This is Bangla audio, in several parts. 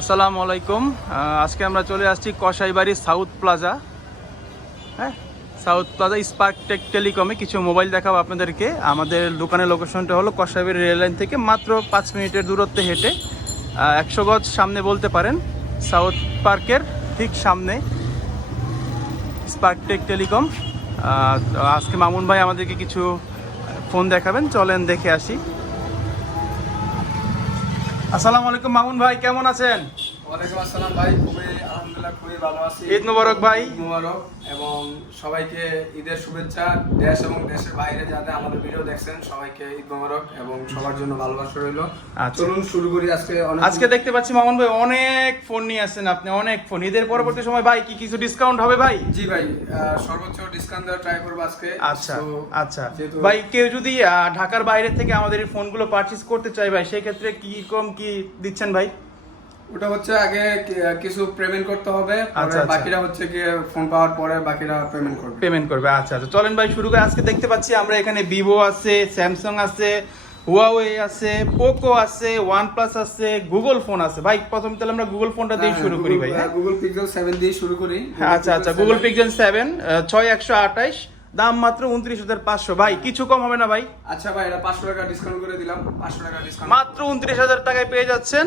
আসসালামু আলাইকুম। আজকে আমরা চলে আসছি কসাইবাড়ি সাউথ প্লাজা। হ্যাঁ, সাউথ প্লাজা স্পার্ক টেক টেলিকমে কিছু মোবাইল দেখাবো আপনাদেরকে। আমাদের দোকানের লোকেশনটা হলো কসাইবাড়ি রেল লাইন থেকে মাত্র 5 মিনিটের দূরত্বে হেঁটে 100 গজ সামনে বলতে পারেন। সাউথ পার্কের ঠিক সামনে স্পার্ক টেক টেলিকম। আজকে মামুন ভাই আমাদেরকে কিছু ফোন দেখাবেন, চলেন দেখে আসি। আসসালামু আলাইকুম মামুন ভাই, কেমন আছেন? ওয়ালাইকুম আসসালাম ভাই, আলহামদুলিল্লাহ খুবই ভালো আছি। ঈদ মোবারক ভাই। ঈদ মোবারক এবং সবাইকে ঈদের শুভেচ্ছা। দেশ এবং দেশের বাইরে যাতে আমাদের ভিডিও দেখছেন সবাইকে ঈদ মোবারক এবং সবার জন্য ভালোবাসা রইল। আচ্ছা, চলুন শুরু করি। আজকে দেখতে পাচ্ছি মামুন ভাই অনেক ফোন নিয়ে আসছেন আপনি, অনেক ফোন। ঈদের পরবর্তী সময় ভাই কি কিছু ডিসকাউন্ট হবে ভাই? জি ভাই, সর্বোচ্চ ডিসকাউন্ট দেওয়ার ট্রাই করবো আজকে। আচ্ছা আচ্ছা ভাই, কেউ যদি ঢাকার বাইরে থেকে আমাদের এই ফোনগুলো পারচেজ করতে চায় ভাই, সেই ক্ষেত্রে কি কম কি দিচ্ছেন ভাই? ওটা হচ্ছে আগে কিছু পেমেন্ট করতে হবে, আচ্ছা, বাকিটা হচ্ছে কি ফোন পাওয়ার পরে বাকিটা পেমেন্ট করবে। আচ্ছা আচ্ছা, চলেন ভাই শুরু করে। আজকে দেখতে পাচ্ছি আমরা এখানে ভিভো আছে, স্যামসাং আছে, হুয়াওয়ে আছে, পোকো আছে, ওয়ানপ্লাস আছে, গুগল ফোন আছে। ভাই প্রথম তাহলে আমরা গুগল ফোনটা দিয়ে শুরু করি ভাই। গুগল পিক্সেল 7 দিয়ে শুরু করি। আচ্ছা আচ্ছা, গুগল পিক্সেল 7 6128, দাম মাত্র 29,500। ভাই কিছু কম হবে না ভাই? আচ্ছা ভাই, এটা 500 টাকা ডিসকাউন্ট করে দিলাম। 500 টাকা ডিসকাউন্ট, মাত্র 29,000 টাকায় পেয়ে যাচ্ছেন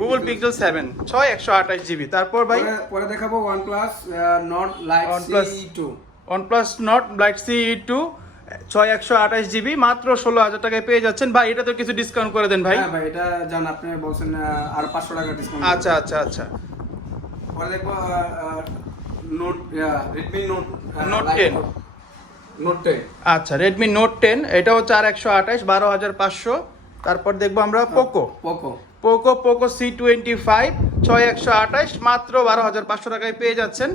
গুগল পিক্সেল 7 6128 জিবি। তারপর ভাই পরে দেখাবো OnePlus Nord Lite CE2। OnePlus Nord Lite CE2 6128 GB মাত্র 16,000 টাকায় পেয়ে যাচ্ছেন। ভাই এটা তো কিছু ডিসকাউন্ট করে দেন ভাই। হ্যাঁ ভাই, এটা জান আপনি বলছেন আর 500 টাকা ডিসকাউন্ট। আচ্ছা আচ্ছা আচ্ছা, পরে দেখবো Redmi Note 10। Note 10। আচ্ছা, Redmi Note 10, এটা হচ্ছে আর 128 12,500। তারপর দেখবো আমরা পোকো C25 6128 মাত্র 12,500 টাকায় পেয়ে যাচ্ছেন।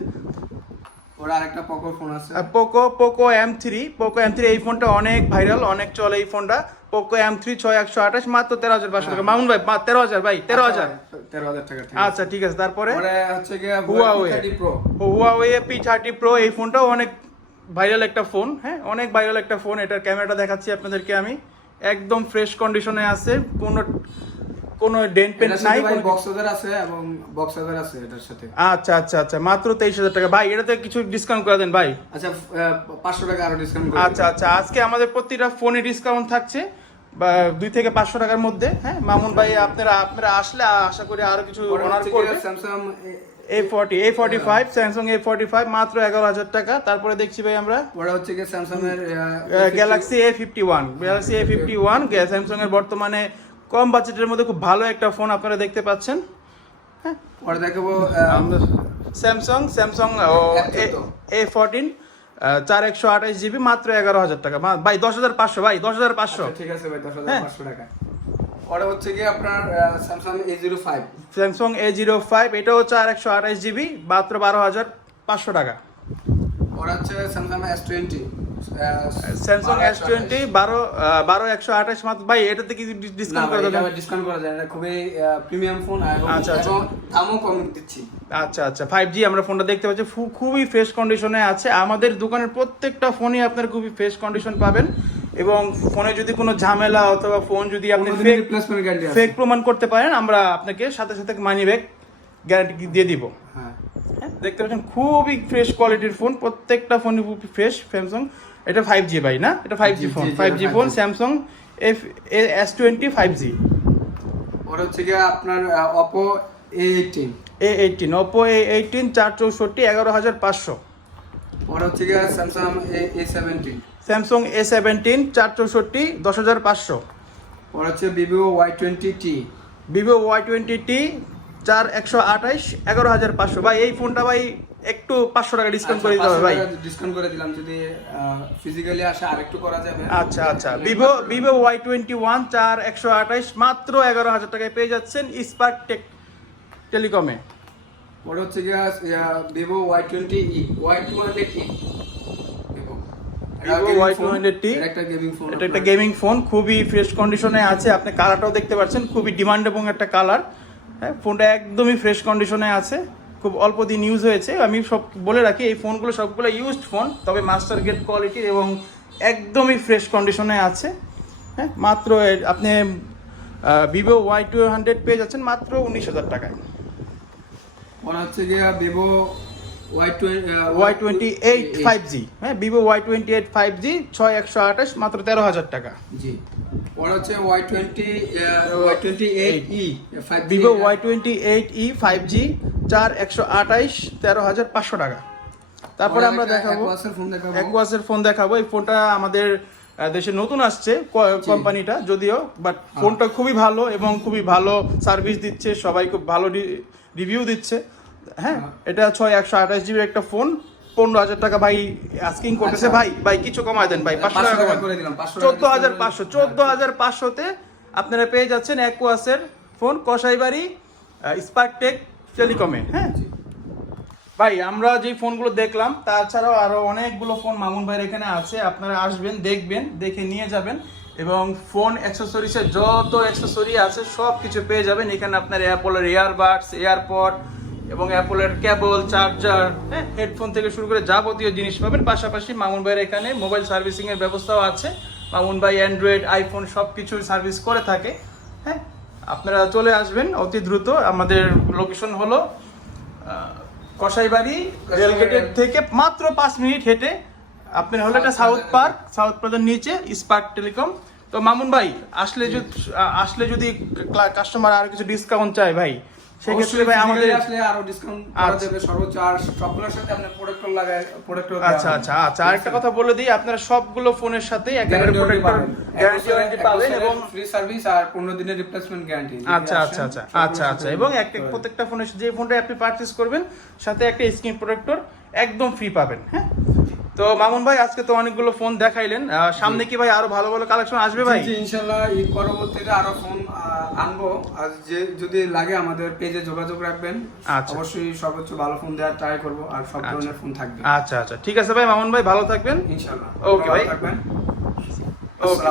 ওর আরেকটা পোকো ফোন আছে, পোকো M3 এই ফোনটা অনেক ভাইরাল, অনেক চলে এই ফোনটা। পোকো M3 6128 মাত্র 13,500 টাকা। মামুন ভাই 13,000 ভাই, 13,000 টাকা। আচ্ছা ঠিক আছে। তারপরে হচ্ছে কি Huawei P30 Pro, এই ফোনটাও অনেক ভাইরাল একটা ফোন। হ্যাঁ, অনেক ভাইরাল একটা ফোন। এটার ক্যামেরাটা দেখাচ্ছি আপনাদেরকে আমি, একদম ফ্রেশ কন্ডিশনে আছে, কোনো ডেন্ট পেন্ট নাই। বক্সাদার আছে এবং বক্সাদার আছে এটার সাথে। আচ্ছা আচ্ছা আচ্ছা, মাত্র 23,000 টাকা। ভাই এটাতে কিছু ডিসকাউন্ট করে দেন ভাই। আচ্ছা 500 টাকা আরো ডিসকাউন্ট করে। আচ্ছা আচ্ছা, আজকে আমাদের প্রতিটা ফোনে ডিসকাউন্ট থাকছে 2 থেকে 500 টাকার মধ্যে। হ্যাঁ মামুন ভাই, আপনারা আসলে আশা করি আরো কিছু অনার করবে। স্যামসাং A45 স্যামসাং A45 মাত্র 11,000 টাকা। তারপরে দেখছি ভাই আমরা ওটা হচ্ছে কি স্যামসাং এর গ্যালাক্সি A51 স্যামসাং এর বর্তমানে কম বাজেটের মধ্যে খুব ভালো একটা ফোন আপনারা দেখতে পাচ্ছেন। হ্যাঁ, পরে দেখাবো আমরা স্যামসাং A14 4128 জিবি মাত্র 11,000 টাকা। ভাই 10,500, ভাই 10,500। ঠিক আছে ভাই, 10,500 টাকা। পরে হচ্ছে কি আপনার স্যামসাং A05, এটা হচ্ছে 128 জিবি মাত্র 12,500 টাকা। ওর হচ্ছে স্যামসাং S20 128 মাত্র। ভাই এটাতে কি ডিসকাউন্ট করে দেবেন? ডিসকাউন্ট করা যায়, এটা খুবই প্রিমিয়াম ফোন আচ্ছা আচ্ছা, এবং দামও কম দিচ্ছি। আচ্ছা আচ্ছা, 5G আমরা ফোনটা দেখতে পাচ্ছি, খুবই ফ্রেশ কন্ডিশনে আছে। আমাদের দোকানের প্রত্যেকটা ফোনই আপনার খুবই ফ্রেশ কন্ডিশন পাবেন। এবং ফোনে যদি কোনো ঝামেলা অথবা ফোন যদি আপনি ফেক প্রমাণ করতে পারেন, আমরা আপনাকে সাথে সাথে মানি ব্যাক গ্যারান্টি দিয়ে দিব। হ্যাঁ, দেখতে পাচ্ছেন খুবই ফ্রেশ কোয়ালিটির ফোন, প্রত্যেকটা ফোন খুবই ফ্রেশ। স্যামসাং এটা 5G ভাই, না এটা 5G phone Samsung S20 5G। ওর হচ্ছে কি আপনার Oppo A18 Oppo A18 464 11,500। ওর হচ্ছে কি স্যামসাং A17 464 10,500। ওর হচ্ছে Vivo Y20T 4128 11,500। ভাই এই ফোনটা ভাই একটু 500 টাকা ডিসকাউন্ট করে দিতে হবে ভাই। ডিসকাউন্ট করে দিলাম, যদি ফিজিক্যালি আসে আরেকটু করা যাবে। আচ্ছা আচ্ছা, Vivo Y21 4128 মাত্র 11,000 টাকায় পেয়ে যাচ্ছেন স্পার্ক টেক টেলিকমে। ওটা হচ্ছে গিয়া Vivo Y200E এটা একটা গেমিং ফোন, খুবই ফ্রেশ কন্ডিশনে আছে। আপনি কালারটাও দেখতে পাচ্ছেন, খুবই ডিমান্ডেবল একটা কালার। হ্যাঁ, ফোনটা একদমই ফ্রেশ কন্ডিশনে আছে, খুব অল্প দিন ইউজ হয়েছে। আমি সব বলে রাখি, এই ফোনগুলো সবগুলো ইউজড ফোন, তবে মাস্টার গ্রেড কোয়ালিটির এবং একদমই ফ্রেশ কন্ডিশনে আছে। হ্যাঁ, মাত্র আপনি Vivo Y200 পেয়ে যাচ্ছেন মাত্র 19,000 টাকায়। ফোন হচ্ছে গিয়া ভিভো Y28 5G, হ্যাঁ ভিভো Y28 5G 6128 মাত্র 13,000 টাকা। জি, পরে হচ্ছে Y28E ভিভো Y28E 5G 4128 13,500 টাকা। তারপরে আমরা দেখাবো অ্যাকুয়াসের ফোন দেখাবো। এই ফোনটা আমাদের দেশে নতুন আসছে কোম্পানিটা যদিও, বাট ফোনটা খুবই ভালো এবং খুবই ভালো সার্ভিস দিচ্ছে, সবাই খুব ভালো রিভিউ দিচ্ছে। হ্যাঁ, এটা 6128 জিবির একটা ফোন, 15,000 টাকা ভাই আস্কিং করতেছে। ভাই কিছু কমায় দেন ভাই, 500 টাকা করে দিলাম। 14,500তে আপনারা পেয়ে যাচ্ছেন অ্যাকুয়াসের ফোন কসাইবাড়ি স্পার্কটেক টেলিকমে। হ্যাঁ ভাই, আমরা যে ফোনগুলো দেখলাম তাছাড়াও আরো অনেকগুলো ফোন মামুন ভাইয়ের এখানে আছে, আপনারা আসবেন, দেখবেন, দেখে নিয়ে যাবেন এবং ফোন অ্যাক্সেসরিজের যত অ্যাক্সেসরি আছে সব কিছু পেয়ে যাবেন এখানে। আপনার অ্যাপলের ইয়ারবাডস, এয়ারপড এবং অ্যাপলের কেবল, চার্জার, হ্যাঁ হেডফোন থেকে শুরু করে যাবতীয় জিনিস পাবেন। পাশাপাশি মামুন ভাইয়ের এখানে মোবাইল সার্ভিসিং এর ব্যবস্থাও আছে। মামুন ভাই অ্যান্ড্রয়েড, আইফোন সব কিছু সার্ভিস করে থাকে। হ্যাঁ, আপনারা চলে আসবেন অতি দ্রুত। আমাদের লোকেশন হলো কসাইবাড়ি রেলগেটের থেকে মাত্র 5 মিনিট হেঁটে আপনার হলো এটা সাউথ প্লাজার নিচে স্পার্ক টেলিকম। তো মামুন ভাই আসলে যদি কাস্টমার আর কিছু ডিসকাউন্ট চায় ভাই, সেক্ষেত্রে ভাই আমাদের আসলে আরো ডিসকাউন্ট করা যাবে সর্বোচ্চ। আর সবগুলোর সাথে আপনি প্রোডাক্টর লাগায় প্রোডাক্টর। আচ্ছা, আরেকটা কথা বলে দিই, আপনারা সবগুলো ফোনের সাথে একেবারে প্রোডাক্টর গ্যারান্টি পাবেন এবং ফ্রি সার্ভিস আর 15 দিনের রিপ্লেসমেন্ট গ্যারান্টি। আচ্ছা এবং প্রত্যেকটা ফোনের যে ফোনটা আপনি পারচেজ করবেন সাথে একটা স্ক্রিন প্রোটেক্টর একদম ফ্রি পাবেন। হ্যাঁ, তো মামুন ভাই আজকে তো অনেকগুলো ফোন দেখাইলেন, সামনে কি ভাই আরো ভালো ভালো কালেকশন আসবে ভাই? জি ইনশাআল্লাহ ঈদ পরবর্তীতে আরো ফোন আনবো। আর যদি লাগে আমাদের পেজে যোগাযোগ রাখবেন, অবশ্যই সর্বোচ্চ ভালো ফোন দেওয়ার ট্রাই করব। আর সব ধরনের ফোন থাকবে। আচ্ছা ঠিক আছে ভাই, মামুন ভাই ভালো থাকবেন ইনশাআল্লাহ। ওকে ভাই, থাকবেন। ওকে।